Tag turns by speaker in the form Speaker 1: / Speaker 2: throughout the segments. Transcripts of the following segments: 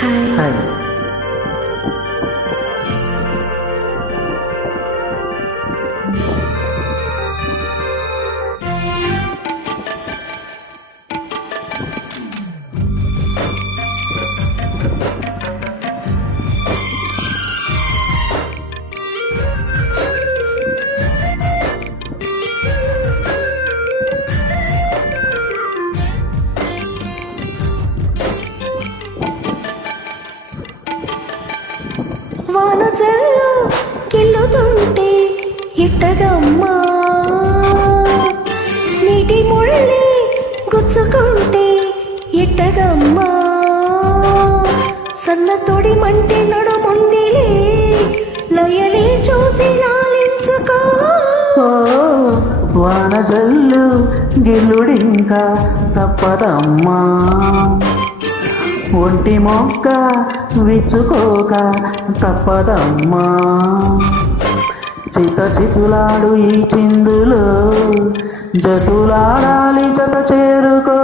Speaker 1: 嗨。ఇట్టగమ్మా నీటి ముళ్ళి గుచ్చుకుంటే ఇట్టగమ్మా సన్న తొడి మంటి నడుముందిలే లయలే చూసి లాలించుకో
Speaker 2: ఓ వాన జల్లు గిల్లుడింకా తప్పదమ్మా. ఒంటి మొక్క విచ్చుకోక తప్పదమ్మా. చిత చితులాడు ఈ చిందులో జతులాడాలి జత చేరుకో.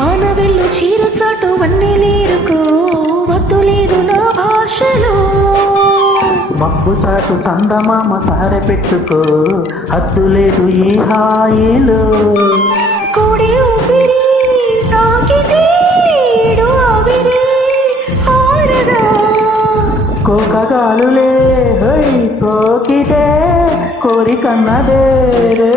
Speaker 1: వాన వెళ్ళు చీర చాటు వన్నె లేరుకో వద్దు లేదు నా భాషలో
Speaker 2: మబ్బు చాటు చందమామ సారె పెట్టుకో హద్దు లేదు ఈ హాయిలో.
Speaker 1: కోడి ఊపిరి తాకితే
Speaker 2: కోకగాలులే హై సోకితే కోరికన్నదే రే.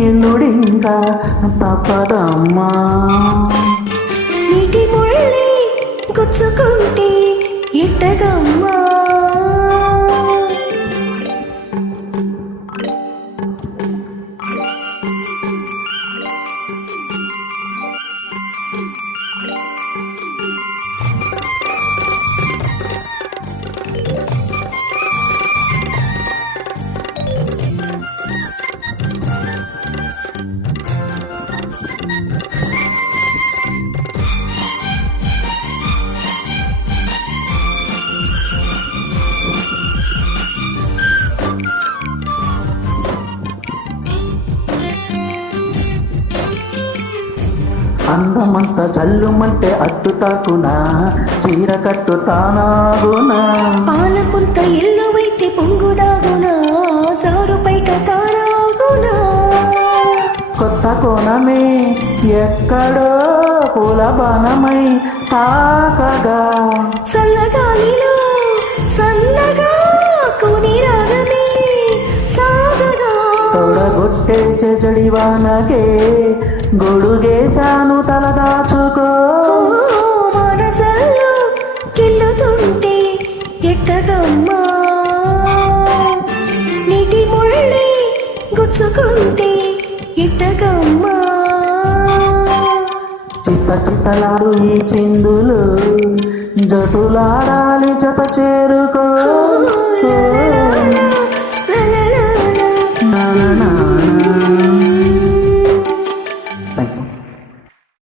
Speaker 2: గిల్లుడింకా తప్పదమ్మా.
Speaker 1: నీటి ముళ్ళి గుచ్చుకుంటే
Speaker 2: అందమంత జల్లుమంటే అట్టు తాకునా చీర కట్టు తానాగునా
Speaker 1: పాలపుంత ఇల్లు వైతే పొంగుదాగునా? జారు బయట తారాగునా
Speaker 2: కొత్త కోణమే ఎక్కడో పూల బాణమై తాకగా.
Speaker 1: చల్లగాలిలో సన్నగా కూని రాగమే సాగగా.
Speaker 2: తొడగొట్టేసే జడివానకే గొడుగేశాను తలదాచుకో
Speaker 1: మనసల్లో కిల్లుతుంటే నీటి ముళ్ళి గుచ్చుకుంటే ఎట్టగమ్మా
Speaker 2: చిత్త చిత్తలాడు ఈ చిందులు జటులాడాలి జత చేరుకో.